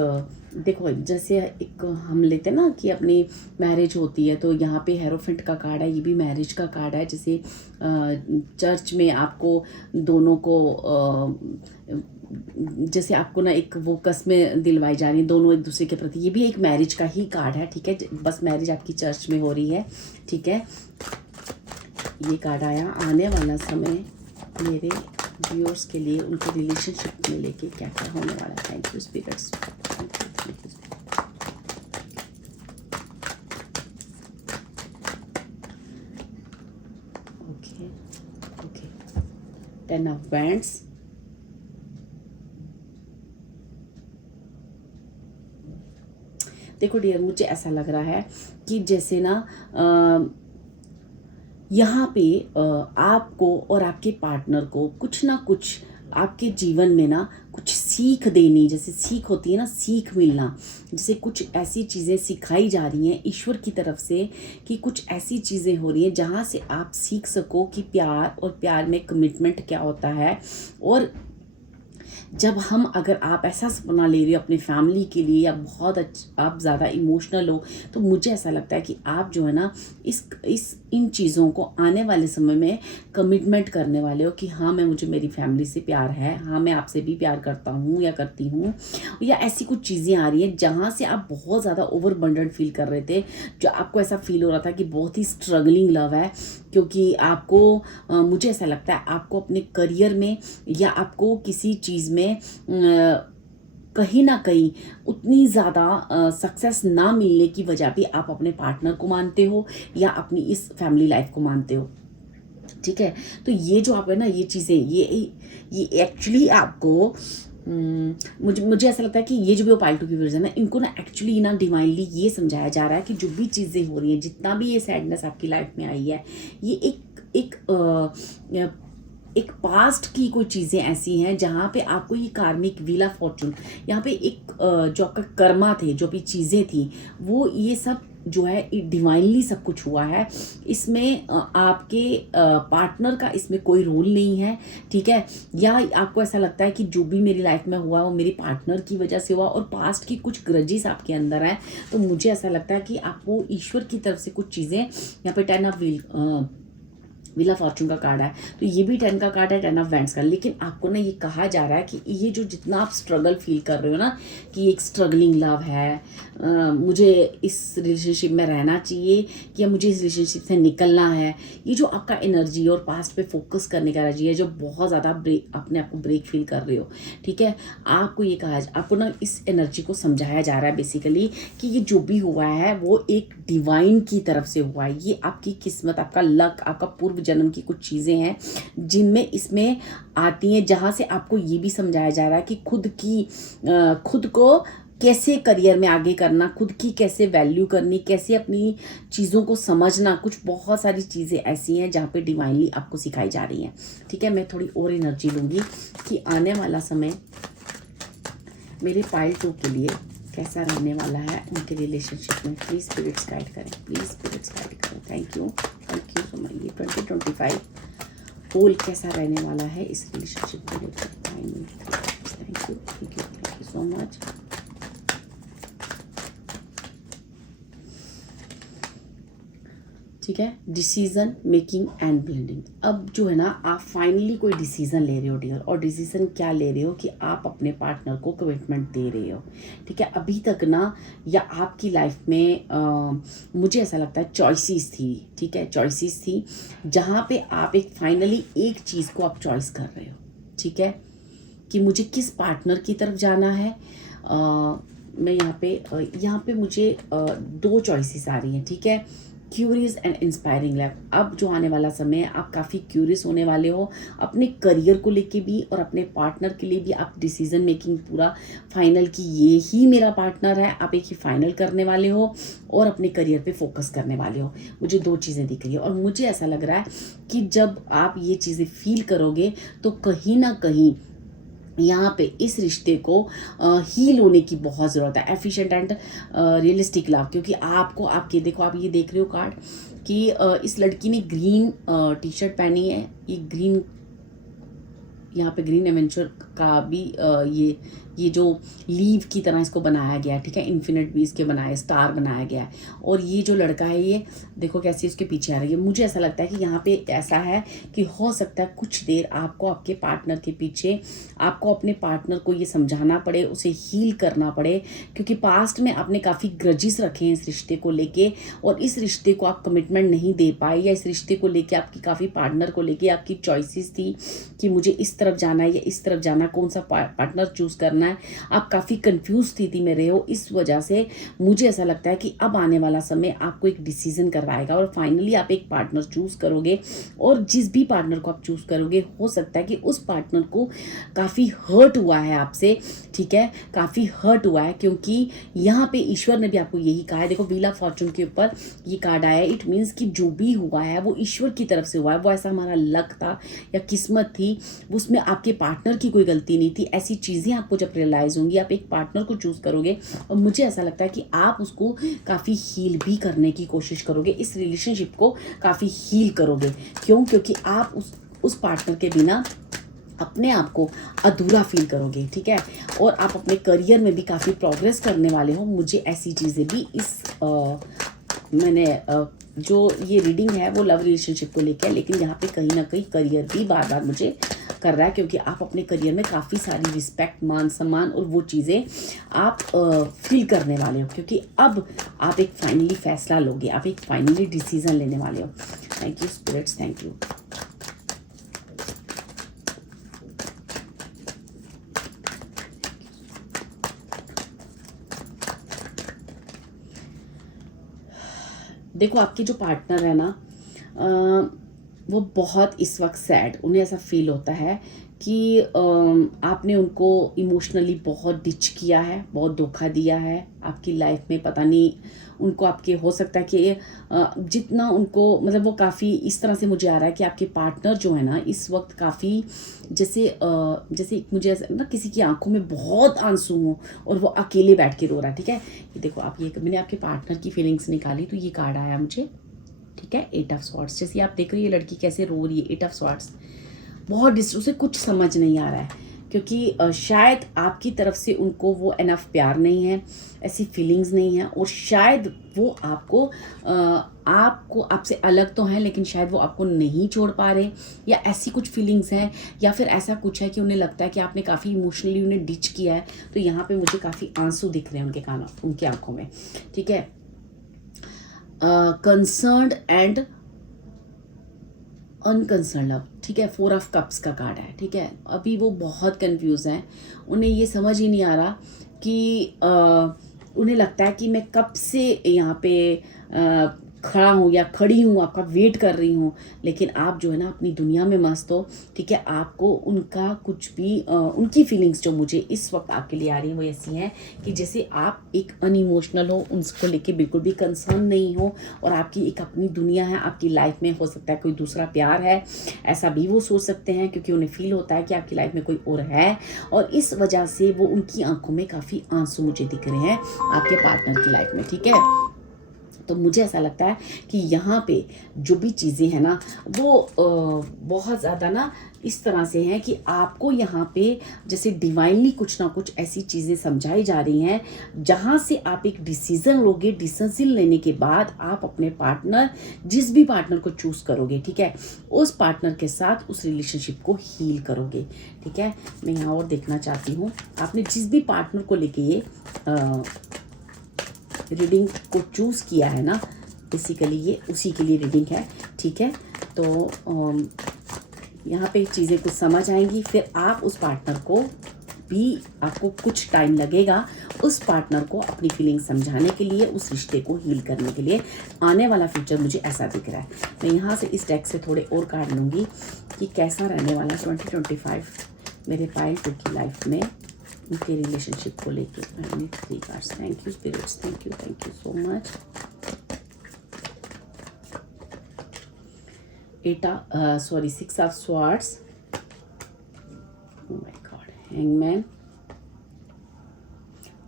देखो, जैसे एक हम लेते हैं ना कि अपनी मैरिज होती है तो यहाँ पे हेरोफेंट का कार्ड है, ये भी मैरिज का कार्ड है। जैसे चर्च में आपको दोनों को जैसे आपको ना एक वो कस्में दिलवाई जा रही हैं दोनों एक दूसरे के प्रति, ये भी एक मैरिज का ही कार्ड है, ठीक है। बस मैरिज आपकी चर्च में हो रही है, ठीक है। ये कार्ड आया आने वाला समय मेरे व्यूअर्स के लिए उनके रिलेशनशिप में लेके क्या क्या होने वाला है। Thank you spirits. Okay okay, 10 of wands, देखो डियर, मुझे ऐसा लग रहा है कि जैसे ना यहाँ पे आपको और आपके पार्टनर को कुछ ना कुछ आपके जीवन में ना कुछ सीख देनी, जैसे सीख होती है ना, सीख मिलना, जैसे कुछ ऐसी चीज़ें सिखाई जा रही हैं ईश्वर की तरफ से कि कुछ ऐसी चीज़ें हो रही हैं जहाँ से आप सीख सको कि प्यार और प्यार में कमिटमेंट क्या होता है। और जब हम अगर आप ऐसा सपना ले रहे हो अपनी फैमिली के लिए या बहुत आप ज़्यादा इमोशनल हो, तो मुझे ऐसा लगता है कि आप जो है ना इन चीज़ों को आने वाले समय में कमिटमेंट करने वाले हो कि हाँ मुझे मेरी फैमिली से प्यार है, हाँ मैं आपसे भी प्यार करता हूँ या करती हूँ, या ऐसी कुछ चीज़ें आ रही हैं जहाँ से आप बहुत ज़्यादा ओवरबर्डन फील कर रहे थे, जो आपको ऐसा फील हो रहा था कि बहुत ही स्ट्रगलिंग लव है, क्योंकि आपको मुझे ऐसा लगता है आपको अपने करियर में या आपको किसी चीज़ में कहीं ना कहीं उतनी ज़्यादा सक्सेस ना मिलने की वजह भी आप अपने पार्टनर को मानते हो या अपनी इस फैमिली लाइफ को मानते हो, ठीक है। तो ये जो आप है ना ये चीज़ें ये एक्चुअली आपको मुझे ऐसा लगता है कि ये जो भी पार्ट 2 की वर्जन है इनको ना एक्चुअली ना डिवाइनली ये समझाया जा रहा है कि जो भी चीज़ें हो रही हैं, जितना भी ये सैडनेस आपकी लाइफ में आई है, ये एक पास्ट की कोई चीज़ें ऐसी हैं जहाँ पे आपको ये कार्मिक व्हील ऑफ फॉर्चून, यहाँ पे एक जो आपका कर्मा थे, जो भी चीज़ें थी, वो ये सब जो है डिवाइनली सब कुछ हुआ है। इसमें आपके पार्टनर का इसमें कोई रोल नहीं है, ठीक है। या आपको ऐसा लगता है कि जो भी मेरी लाइफ में हुआ वो मेरी पार्टनर की वजह से हुआ और पास्ट की कुछ ग्रजेस आपके अंदर हैं, तो मुझे ऐसा लगता है कि आपको ईश्वर की तरफ से कुछ चीज़ें यहाँ पे 10 of wheel wheel of Fortune का कार्ड है, तो ये भी 10 का कार्ड है, 10 ऑफ वैंड्स का। लेकिन आपको ना ये कहा जा रहा है कि ये जो जितना आप स्ट्रगल फील कर रहे हो ना, कि एक स्ट्रगलिंग लव है, मुझे इस रिलेशनशिप में रहना चाहिए या मुझे इस रिलेशनशिप से निकलना है, ये जो आपका एनर्जी और पास्ट पे फोकस करने का एनर्जी है, जो बहुत ज़्यादा ब्रेक, अपने आप को ब्रेक फील कर रहे हो, ठीक है, आपको ये कहा, आपको ना इस एनर्जी को समझाया जा रहा है बेसिकली कि ये जो भी हुआ है वो एक डिवाइन की तरफ से हुआ है। ये आपकी किस्मत, आपका लक, आपका पूर्व जन्म की कुछ चीज़ें हैं जिनमें इसमें आती हैं, जहाँ से आपको ये भी समझाया जा रहा है कि खुद को कैसे करियर में आगे करना, खुद की कैसे वैल्यू करनी, कैसे अपनी चीज़ों को समझना। कुछ बहुत सारी चीज़ें ऐसी हैं जहाँ पे डिवाइनली आपको सिखाई जा रही हैं, ठीक है। मैं थोड़ी और एनर्जी लूँगी कि आने वाला समय मेरे पाइल 2 के लिए कैसा रहने वाला है उनके रिलेशनशिप में। प्लीज़ स्पिरिट्स गाइड करें, प्लीज़ स्पिरिट्स गाइड करें। Thank you so much. ये 2025 होल कैसा रहने वाला है इस रिलेशनशिप को लेकर। Thank you so much. ठीक है, डिसीजन मेकिंग एंड ब्लेंडिंग। अब जो है ना, आप फाइनली कोई डिसीजन ले रहे हो डियर, और डिसीजन क्या ले रहे हो कि आप अपने पार्टनर को कमिटमेंट दे रहे हो, ठीक है। अभी तक ना, या आपकी लाइफ में मुझे ऐसा लगता है चॉइसेस थी, ठीक है, चॉइसेस थी जहाँ पे आप एक फाइनली एक चीज़ को आप चॉइस कर रहे हो, ठीक है, कि मुझे किस पार्टनर की तरफ जाना है। मैं यहाँ पे मुझे 2 चॉइसेस आ रही हैं, ठीक है, क्यूरियस एंड इंस्पायरिंग लाइफ। अब जो आने वाला समय है, आप काफ़ी क्यूरियस होने वाले हो अपने करियर को लेके भी, और अपने पार्टनर के लिए भी। आप डिसीजन मेकिंग पूरा फाइनल कि ये ही मेरा पार्टनर है, आप एक ही फाइनल करने वाले हो, और अपने करियर पे फोकस करने वाले हो। मुझे 2 चीज़ें दिख रही है, और मुझे ऐसा लग रहा है कि जब आप ये चीज़ें फील करोगे तो कहीं ना कहीं यहाँ पे इस रिश्ते को हील होने की बहुत ज़रूरत है। एफिशिएंट एंड रियलिस्टिक लव, क्योंकि आपको, आपके देखो, आप ये देख रहे हो कार्ड कि इस लड़की ने ग्रीन टी शर्ट पहनी है। ये ग्रीन, यहाँ पे ग्रीन एवेंचर का भी ये जो लीव की तरह इसको बनाया गया है, ठीक है, इन्फिनिट भी इसके बनाए, स्टार बनाया गया है। और ये जो लड़का है, ये देखो कैसे उसके पीछे आ रही है। मुझे ऐसा लगता है कि यहाँ पे ऐसा है कि हो सकता है कुछ देर आपको आपके पार्टनर के पीछे, आपको अपने पार्टनर को ये समझाना पड़े, उसे हील करना पड़े, क्योंकि पास्ट में आपने काफ़ी ग्रजेस रखे हैं इस रिश्ते को लेके, और इस रिश्ते को आप कमिटमेंट नहीं दे पाए, या इस रिश्ते को लेके आपकी काफ़ी पार्टनर को लेके आपकी चॉइसेस थी कि मुझे इस तरफ जाना है या इस तरफ जाना, कौन सा पार्टनर चूज़ करना है। आप काफ़ी कंफ्यूज स्थिति में रहे हो। इस वजह से मुझे ऐसा लगता है कि अब आने वाला समय आपको एक डिसीजन करवाएगा, और फाइनली आप एक पार्टनर चूज़ करोगे, और जिस भी पार्टनर को आप चूज़ करोगे, हो सकता है कि उस पार्टनर को काफ़ी हर्ट हुआ है आपसे, ठीक है, काफ़ी हर्ट हुआ है, क्योंकि यहाँ पे ईश्वर ने भी आपको यही कहा है। देखो, व्हील ऑफ फॉर्चून के ऊपर ये कार्ड आया है। इट मीन्स कि जो भी हुआ है वो ईश्वर की तरफ से हुआ है, वो ऐसा हमारा लक था या किस्मत थी, उसमें आपके पार्टनर की कोई गलती नहीं थी। ऐसी चीज़ें आपको जब रियलाइज होंगी, आप एक पार्टनर को चूज़ करोगे, और मुझे ऐसा लगता है कि आप उसको काफ़ी हील भी करने की कोशिश करोगे, इस रिलेशनशिप को काफ़ी हील करोगे। क्यों? क्योंकि आप उस पार्टनर के बिना अपने आप को अधूरा फील करोगे, ठीक है, और आप अपने करियर में भी काफ़ी प्रोग्रेस करने वाले हो। मुझे ऐसी चीज़ें भी जो ये रीडिंग है वो लव रिलेशनशिप को लेकर है, लेकिन यहाँ पे कहीं ना कहीं करियर भी बार बार मुझे कर रहा है, क्योंकि आप अपने करियर में काफ़ी सारी रिस्पेक्ट, मान सम्मान और वो चीज़ें आप फील करने वाले हो, क्योंकि अब आप एक फाइनली फैसला लोगे, आप एक फाइनली डिसीजन लेने वाले हो। Thank you spirits, thank you. देखो, आपके जो पार्टनर है ना, वो बहुत इस वक्त सैड, उन्हें ऐसा फील होता है कि आपने उनको इमोशनली बहुत डिच किया है, बहुत धोखा दिया है आपकी लाइफ में। पता नहीं उनको आपके, हो सकता है कि जितना उनको, मतलब वो काफ़ी इस तरह से मुझे आ रहा है कि आपके पार्टनर जो है ना इस वक्त काफ़ी जैसे मुझे ऐसा ना, किसी की आंखों में बहुत आंसू हो और वो अकेले बैठ के रो रहा है, ठीक है। ये देखो, आप ये, मैंने आपके पार्टनर की फीलिंग्स निकाली तो ये कार्ड आया मुझे, ठीक है, 8 ऑफ स्वॉर्ड्स। जैसे आप देख रहे हो ये लड़की कैसे रो रही है, 8 ऑफ स्वॉर्ड्स, बहुत उसे कुछ समझ नहीं आ रहा है, क्योंकि शायद आपकी तरफ से उनको वो इनफ प्यार नहीं है, ऐसी फीलिंग्स नहीं है, और शायद वो आपको आपसे अलग तो हैं लेकिन शायद वो आपको नहीं छोड़ पा रहे, या ऐसी कुछ फीलिंग्स हैं, या फिर ऐसा कुछ है कि उन्हें लगता है कि आपने काफ़ी इमोशनली उन्हें डिच किया है। तो यहाँ पे मुझे काफ़ी आंसू दिख रहे हैं उनके आंखों में, ठीक है। कंसर्न्ड एंड अनकंसर्न लव, ठीक है। 4 ऑफ कप्स का कार्ड है, ठीक है। अभी वो बहुत कंफ्यूज हैं, उन्हें ये समझ ही नहीं आ रहा कि उन्हें लगता है कि मैं कब से यहाँ पे खड़ा हूँ या खड़ी हूँ, आपका वेट कर रही हूँ, लेकिन आप जो है ना अपनी दुनिया में मस्त हो, ठीक है। आपको उनका कुछ भी उनकी फीलिंग्स जो मुझे इस वक्त आपके लिए आ रही हैं वो ऐसी हैं कि जैसे आप एक अनइमोशनल हो, उनको लेके बिल्कुल भी कंसर्न नहीं हो, और आपकी एक अपनी दुनिया है। आपकी लाइफ में हो सकता है कोई दूसरा प्यार है, ऐसा भी वो सोच सकते हैं, क्योंकि उन्हें फील होता है कि आपकी लाइफ में कोई और है, और इस वजह से वो उनकी आंखों में काफ़ी आंसू मुझे दिख रहे हैं आपके पार्टनर की लाइफ में, ठीक है। तो मुझे ऐसा लगता है कि यहाँ पे जो भी चीज़ें हैं ना वो बहुत ज़्यादा ना इस तरह से हैं कि आपको यहाँ पे जैसे डिवाइनली कुछ ना कुछ ऐसी चीज़ें समझाई जा रही हैं जहाँ से आप एक डिसीज़न लोगे। डिसीज़न लेने के बाद आप अपने पार्टनर, जिस भी पार्टनर को चूज़ करोगे, ठीक है, उस पार्टनर के साथ उस रिलेशनशिप को हील करोगे, ठीक है। मैं यहाँ और देखना चाहती हूँ, आपने जिस भी पार्टनर को लेके ये रीडिंग को चूज़ किया है ना, बेसिकली ये उसी के लिए रीडिंग है, ठीक है। तो यहाँ पे चीज़ें कुछ समझ आएंगी, फिर आप उस पार्टनर को भी, आपको कुछ टाइम लगेगा उस पार्टनर को अपनी फीलिंग समझाने के लिए, उस रिश्ते को हील करने के लिए। आने वाला फ्यूचर मुझे ऐसा दिख रहा है। मैं यहाँ से इस डेक से थोड़े और कार्ड लूँगी कि कैसा रहने वाला 2025 मेरे पायल टू की लाइफ में उनके रिलेशनशिप को लेके। 3 cards. Thank you spirits, thank you so much. 6 of swords, oh my god, hangman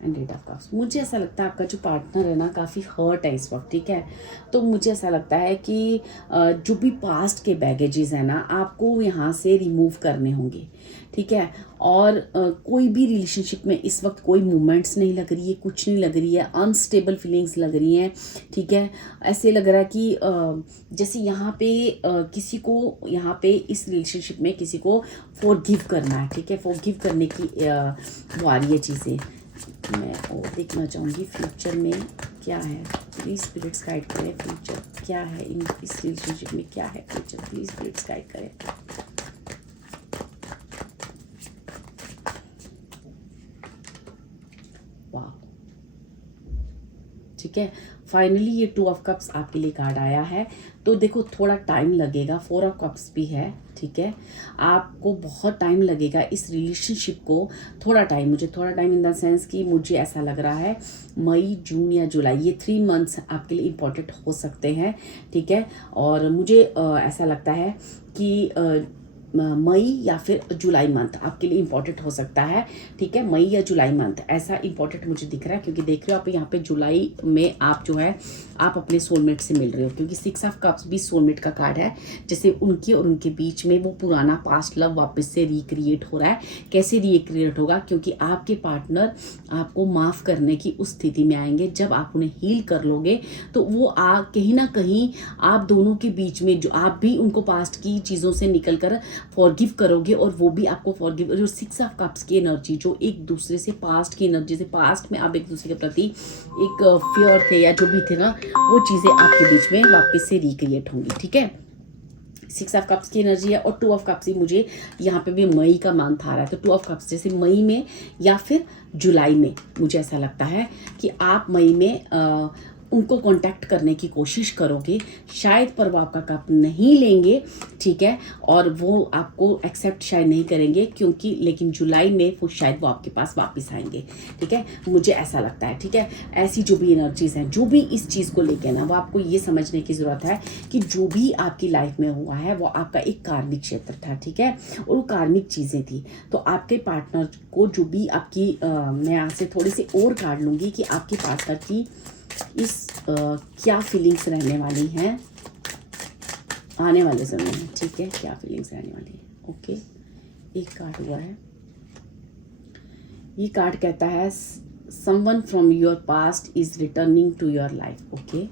and 8 of cups. मुझे ऐसा लगता है आपका जो पार्टनर है ना काफ़ी हर्ट है इस वक्त, ठीक है। तो मुझे ऐसा लगता है कि जो भी पास्ट के बैगेजेस हैं ना आपको यहाँ से रिमूव करने होंगे, ठीक है। और कोई भी रिलेशनशिप में इस वक्त कोई मूवमेंट्स नहीं लग रही है, कुछ नहीं लग रही है, अनस्टेबल फीलिंग्स लग रही हैं, ठीक है। ऐसे लग रहा है कि जैसे यहाँ पे किसी को यहाँ पे इस रिलेशनशिप में किसी को फॉरगिव करना है, ठीक है। फॉरगिव करने की वो आ रही है चीज़ें। मैं और देखना चाहूँगी फ्यूचर में क्या है। प्लीज़ स्पिरिट्स गाइड करें, फ्यूचर क्या है इस रिलेशनशिप में, क्या है फ्यूचर, प्लीज़ स्पिरिट्स गाइड करें। वाह, ठीक है। फाइनली ये 2 ऑफ कप्स आपके लिए कार्ड आया है। तो देखो थोड़ा टाइम लगेगा, 4 ऑफ कप्स भी है, ठीक है। आपको बहुत टाइम लगेगा इस रिलेशनशिप को, थोड़ा टाइम इन द सेंस कि मुझे ऐसा लग रहा है मई, जून या जुलाई, ये 3 मंथ्स आपके लिए इम्पोर्टेंट हो सकते हैं, ठीक है। और मुझे ऐसा लगता है कि मई या फिर जुलाई मंथ आपके लिए इम्पॉर्टेंट हो सकता है, ठीक है। मई या जुलाई मंथ ऐसा इम्पॉर्टेंट मुझे दिख रहा है, क्योंकि देख रहे हो आप यहाँ पे जुलाई में आप जो है आप अपने सोलमेट से मिल रहे हो, क्योंकि 6 ऑफ कप्स भी सोलमेट का कार्ड है। जैसे उनके और उनके बीच में वो पुराना पास्ट लव वापस से रिक्रिएट हो रहा है। कैसे रिक्रिएट होगा, क्योंकि आपके पार्टनर आपको माफ़ करने की उस स्थिति में आएंगे जब आप उन्हें हील कर लोगे। तो वो कहीं ना कहीं आप दोनों के बीच में जो आप भी उनको पास्ट की चीज़ों से निकल कर फॉरगिव करोगे और वो भी आपको फॉरगिव। जो 6 ऑफ कप्स की एनर्जी जो एक दूसरे से पास्ट की एनर्जी से, पास्ट में आप एक दूसरे के प्रति एक फियर थे या जो भी थे ना, वो चीज़ें आपके बीच में वापस से रिक्रिएट होंगी, ठीक है। 6 ऑफ कप्स की एनर्जी है, और 2 ऑफ कप्स ही मुझे यहाँ पे भी मई का मंथ आ रहा है। तो 2 ऑफ कप्स जैसे मई में या फिर जुलाई में मुझे ऐसा लगता है कि आप मई में उनको कांटेक्ट करने की कोशिश करोगे, शायद पर वो आपका कप नहीं लेंगे, ठीक है। और वो आपको एक्सेप्ट शायद नहीं करेंगे, क्योंकि लेकिन जुलाई में वो शायद वो आपके पास वापस आएंगे, ठीक है। मुझे ऐसा लगता है, ठीक है। ऐसी जो भी एनर्जीज हैं, जो भी इस चीज़ को लेके ना, वो आपको ये समझने की ज़रूरत है कि जो भी आपकी लाइफ में हुआ है वो आपका एक कार्मिक क्षेत्र था, ठीक है, और वो कार्मिक चीज़ें थी। तो आपके पार्टनर को जो भी आपकी मैं यहाँ से थोड़ी सी और कार्ड लूँगी कि आपके पार्टनर की इस क्या फीलिंग्स रहने वाली हैं आने वाले समय में, ठीक है। क्या फीलिंग्स रहने वाली है, ओके। एक कार्ड हुआ है, ये कार्ड कहता है someone from your past is returning to your life. Okay,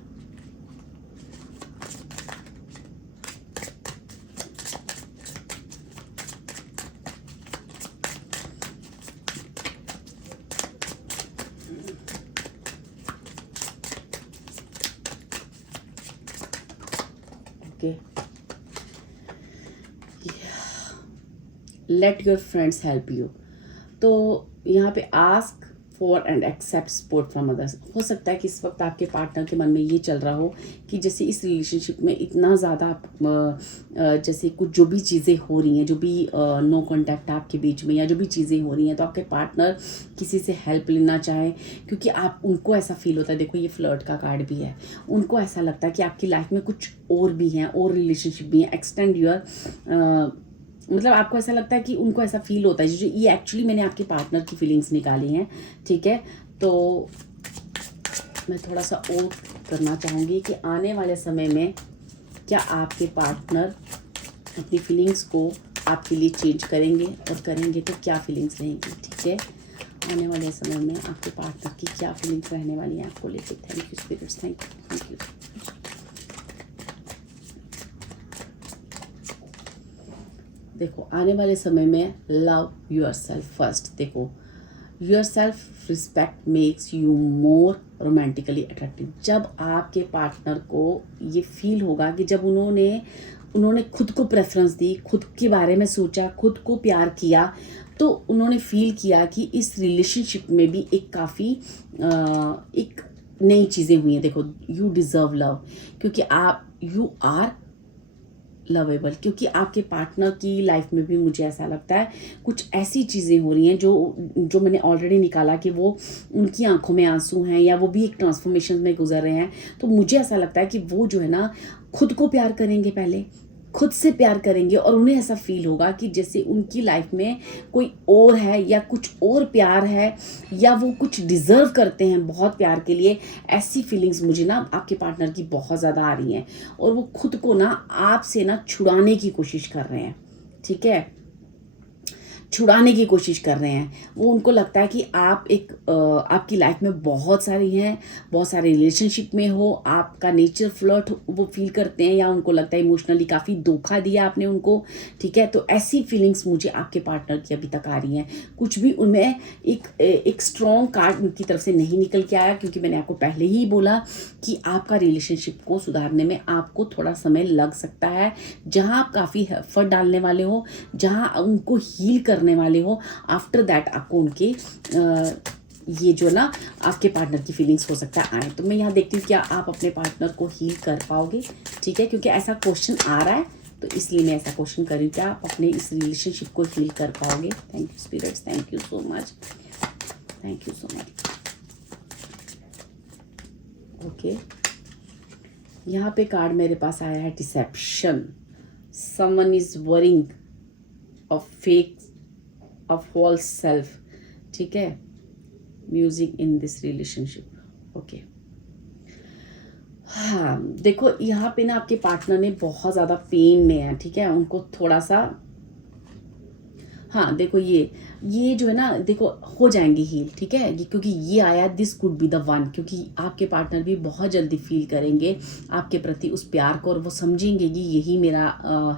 let your friends help you. तो यहाँ पे ask for and accept support from others. हो सकता है कि इस वक्त आपके पार्टनर के मन में ये चल रहा हो कि जैसे इस रिलेशनशिप में इतना ज़्यादा जैसे कुछ जो भी चीज़ें हो रही हैं, जो भी नो कॉन्टैक्ट आपके बीच में या जो भी चीज़ें हो रही हैं, तो आपके पार्टनर किसी से हेल्प लेना चाहें, क्योंकि आप उनको ऐसा फील होता है। देखो ये फ्लर्ट का कार्ड भी है, उनको ऐसा लगता है कि आपकी लाइफ में कुछ और भी हैं, और रिलेशनशिप भी हैं। एक्सटेंड योर मतलब आपको ऐसा लगता है कि उनको ऐसा फील होता है। जो ये एक्चुअली मैंने आपके पार्टनर की फीलिंग्स निकाली हैं, ठीक है। तो मैं थोड़ा सा और करना चाहूँगी कि आने वाले समय में क्या आपके पार्टनर अपनी फीलिंग्स को आपके लिए चेंज करेंगे, और करेंगे तो क्या फीलिंग्स रहेंगी, ठीक है। आने वाले समय में आपके पार्टनर की क्या फीलिंग्स रहने वाली हैं आपको लेके। Thank you spirits, thank you. देखो आने वाले समय में लव योर सेल्फ फर्स्ट। देखो your self respect makes you more romantically attractive. जब आपके पार्टनर को ये फील होगा कि जब उन्होंने खुद को प्रेफरेंस दी, खुद के बारे में सोचा, खुद को प्यार किया, तो उन्होंने फील किया कि इस रिलेशनशिप में भी एक काफ़ी एक नई चीज़ें हुई हैं। देखो यू डिज़र्व लव, क्योंकि आप यू आर लवेबल, क्योंकि आपके पार्टनर की लाइफ में भी मुझे ऐसा लगता है कुछ ऐसी चीज़ें हो रही हैं जो मैंने ऑलरेडी निकाला कि वो उनकी आंखों में आंसू हैं, या वो भी एक ट्रांसफॉर्मेशन में गुजर रहे हैं। तो मुझे ऐसा लगता है कि वो जो है ना खुद को प्यार करेंगे, पहले खुद से प्यार करेंगे, और उन्हें ऐसा फील होगा कि जैसे उनकी लाइफ में कोई और है, या कुछ और प्यार है, या वो कुछ डिज़र्व करते हैं बहुत प्यार के लिए। ऐसी फीलिंग्स मुझे ना आपके पार्टनर की बहुत ज़्यादा आ रही हैं, और वो खुद को ना आपसे ना छुड़ाने की कोशिश कर रहे हैं, ठीक है, छुड़ाने की कोशिश कर रहे हैं। वो उनको लगता है कि आप आपकी लाइफ में बहुत सारी हैं, बहुत सारे रिलेशनशिप में हो, आपका नेचर फ्लर्ट वो फील करते हैं, या उनको लगता है इमोशनली काफ़ी धोखा दिया आपने उनको, ठीक है। तो ऐसी फीलिंग्स मुझे आपके पार्टनर की अभी तक आ रही हैं। कुछ भी उनमें एक स्ट्रॉन्ग कार्ड उनकी तरफ से नहीं निकल के आया, क्योंकि मैंने आपको पहले ही बोला कि आपका रिलेशनशिप को सुधारने में आपको थोड़ा समय लग सकता है। जहाँ आप काफ़ी एफर्ट डालने वाले हो, जहाँ उनको हील करने वाले हो, आफ्टर दैट आपको उनके ये जो ना आपके पार्टनर की फीलिंग्स हो सकता है आए। तो मैं यहाँ देखती हूँ क्या आप अपने पार्टनर को हील कर पाओगे, ठीक है, क्योंकि ऐसा क्वेश्चन आ रहा है, तो इसलिए मैं ऐसा क्वेश्चन कर रही हूँ, क्या आप अपने इस रिलेशनशिप को हील कर पाओगे। Thank you spirits, thank you so much, thank you so much. Okay, यहाँ पे कार्ड मेरे पास आया है deception. Someone is wearing of fake of false self, ठीक है, music in this relationship. Okay, हाँ देखो यहाँ पे ना आपके पार्टनर ने बहुत ज़्यादा पेन में है, ठीक है, उनको थोड़ा सा, हाँ देखो ये जो है ना, देखो हो जाएंगे हील, ठीक है, क्योंकि ये आया this could be the one, क्योंकि आपके पार्टनर भी बहुत जल्दी फील करेंगे आपके प्रति उस प्यार को, और वो समझेंगे कि यही मेरा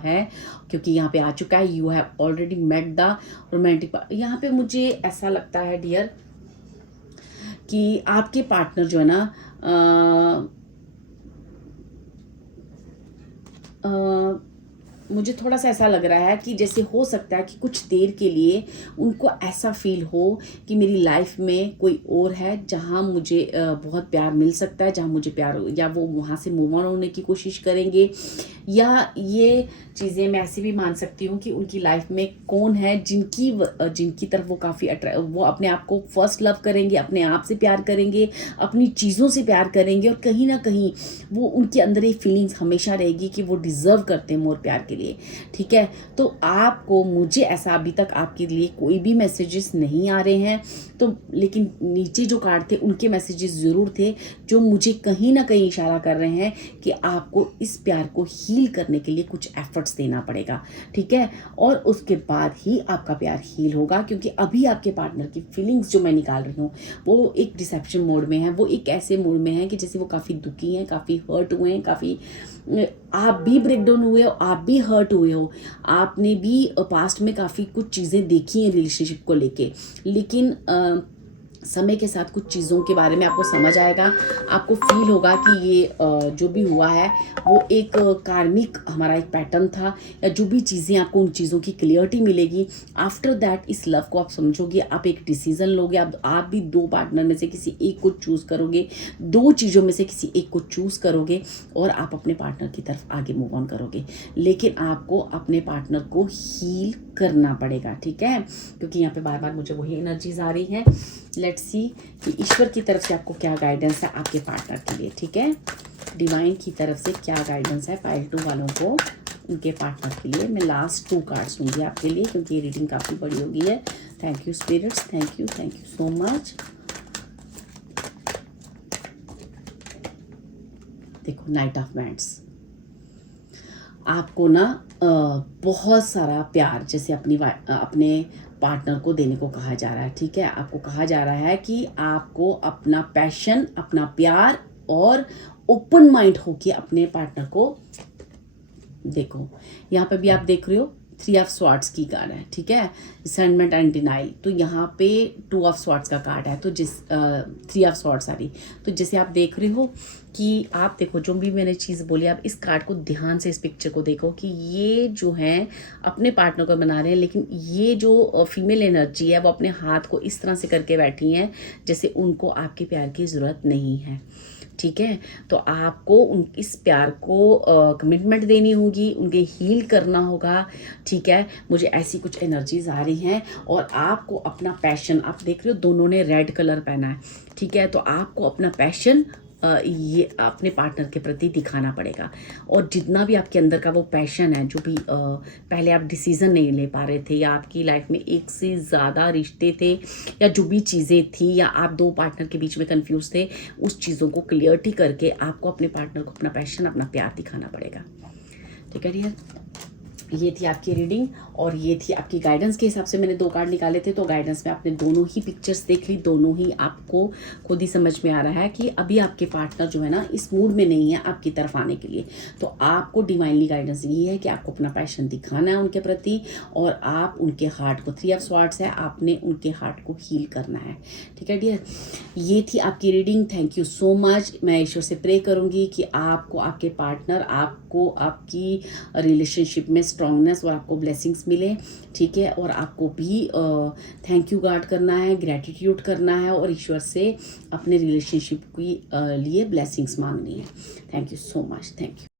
है, क्योंकि यहाँ पे आ चुका है you have already met the romantic. यहाँ पे मुझे ऐसा लगता है डियर कि आपके पार्टनर जो है ना मुझे थोड़ा सा ऐसा लग रहा है कि जैसे हो सकता है कि कुछ देर के लिए उनको ऐसा फील हो कि मेरी लाइफ में कोई और है जहाँ मुझे बहुत प्यार मिल सकता है, जहाँ मुझे प्यार, या वो वहाँ से मूव ऑन होने की कोशिश करेंगे, या ये चीज़ें मैं ऐसे भी मान सकती हूँ कि उनकी लाइफ में कौन है जिनकी तरफ वो काफ़ी वो अपने आप को फर्स्ट लव करेंगे, अपने आप से प्यार करेंगे, अपनी चीज़ों से प्यार करेंगे, और कहीं ना कहीं वो उनके अंदर ये फीलिंग्स हमेशा रहेगी कि वो डिज़र्व करते हैं मोर प्यार के के लिए, ठीक है। तो आपको, मुझे ऐसा अभी तक आपके लिए कोई भी मैसेजेस नहीं आ रहे हैं, तो लेकिन नीचे जो कार्ड थे उनके मैसेजेस ज़रूर थे जो मुझे कहीं ना कहीं इशारा कर रहे हैं कि आपको इस प्यार को हील करने के लिए कुछ एफर्ट्स देना पड़ेगा, ठीक है। और उसके बाद ही आपका प्यार हील होगा, क्योंकि अभी आपके पार्टनर की फीलिंग्स जो मैं निकाल रही हूँ वो एक डिसेप्शन मोड में है, वो एक ऐसे मोड में है कि जैसे वो काफ़ी दुखी हैं, काफ़ी हर्ट हुए हैं, काफ़ी, आप भी ब्रेकडाउन हुए हो, आप भी हर्ट हुए हो, आपने भी पास्ट में काफ़ी कुछ चीज़ें देखी हैं रिलेशनशिप को लेके, लेकिन समय के साथ कुछ चीज़ों के बारे में आपको समझ आएगा, आपको फील होगा कि ये जो भी हुआ है वो एक कार्मिक हमारा एक पैटर्न था, या जो भी चीज़ें, आपको उन चीज़ों की क्लियरिटी मिलेगी। आफ्टर दैट इस लव को आप समझोगे, आप एक डिसीज़न लोगे, आप भी दो पार्टनर में से किसी एक को चूज़ करोगे, दो चीज़ों में से किसी एक को चूज़ करोगे और आप अपने पार्टनर की तरफ आगे मूव ऑन करोगे। लेकिन आपको अपने पार्टनर को हील करना पड़ेगा, ठीक है, क्योंकि यहाँ पे बार बार मुझे वही एनर्जीज आ रही हैं। लेट्स सी कि ईश्वर की तरफ से आपको क्या गाइडेंस है आपके पार्टनर के लिए, ठीक है। डिवाइन की तरफ से क्या गाइडेंस है पाइल 2 वालों को उनके पार्टनर के लिए। मैं लास्ट 2 कार्ड्स दूंगी आपके लिए, क्योंकि ये रीडिंग काफ़ी बड़ी हो गई है। Thank you spirits, thank you so much. देखो, नाइट ऑफ वैंड्स, आपको ना बहुत सारा प्यार जैसे अपने पार्टनर को देने को कहा जा रहा है, ठीक है। आपको कहा जा रहा है कि आपको अपना पैशन, अपना प्यार और ओपन माइंड होके अपने पार्टनर को देखो। यहाँ पे भी आप देख रहे हो 3 ऑफ स्वॉर्ड्स की कार्ड है, ठीक है, रिसेंटमेंट एंड डिनाइल। तो यहाँ पे 2 ऑफ स्वॉर्ड्स का कार्ड है, तो 3 ऑफ स्वॉर्ड्स सारी। तो जैसे आप देख रहे हो कि आप देखो, जो भी मैंने चीज़ बोली, आप इस कार्ड को ध्यान से, इस पिक्चर को देखो कि ये जो है अपने पार्टनर को बना रहे हैं, लेकिन ये जो फीमेल एनर्जी है वो अपने हाथ को इस तरह से करके बैठी हैं जैसे उनको आपके प्यार की ज़रूरत नहीं है, ठीक है। तो आपको इस प्यार को कमिटमेंट देनी होगी, उनके हील करना होगा, ठीक है। मुझे ऐसी कुछ एनर्जीज आ रही हैं। और आपको अपना पैशन, आप देख रहे हो दोनों ने रेड कलर पहना है, ठीक है। तो आपको अपना पैशन ये अपने पार्टनर के प्रति दिखाना पड़ेगा। और जितना भी आपके अंदर का वो पैशन है, जो भी पहले आप डिसीज़न नहीं ले पा रहे थे, या आपकी लाइफ में एक से ज़्यादा रिश्ते थे, या जो भी चीज़ें थी, या आप दो पार्टनर के बीच में कंफ्यूज थे, उस चीज़ों को क्लियरिटी करके आपको अपने पार्टनर को अपना पैशन, अपना प्यार दिखाना पड़ेगा, ठीक है डियर। ये थी आपकी रीडिंग और ये थी आपकी गाइडेंस के हिसाब से मैंने 2 कार्ड निकाले थे। तो गाइडेंस में आपने दोनों ही पिक्चर्स देख ली, दोनों ही आपको खुद ही समझ में आ रहा है कि अभी आपके पार्टनर जो है ना इस मूड में नहीं है आपकी तरफ आने के लिए। तो आपको डिवाइनली गाइडेंस ये है कि आपको अपना पैशन दिखाना है उनके प्रति, और आप उनके हार्ट को, 3 ऑफ स्वॉर्ड्स है, आपने उनके हार्ट को हील करना है, ठीक है डियर। ये थी आपकी reading. Thank you so much. मैं ईश्वर से प्रे करूँगी कि आपको, आपके पार्टनर, आपको आपकी रिलेशनशिप में स्ट्रांगनेस और आपको ब्लेसिंग्स मिले, ठीक है। और आपको भी थैंक यू गार्ड करना है, ग्रैटिट्यूड करना है, और ईश्वर से अपने रिलेशनशिप के लिए ब्लेसिंग्स मांगनी है। Thank you so much, thank you.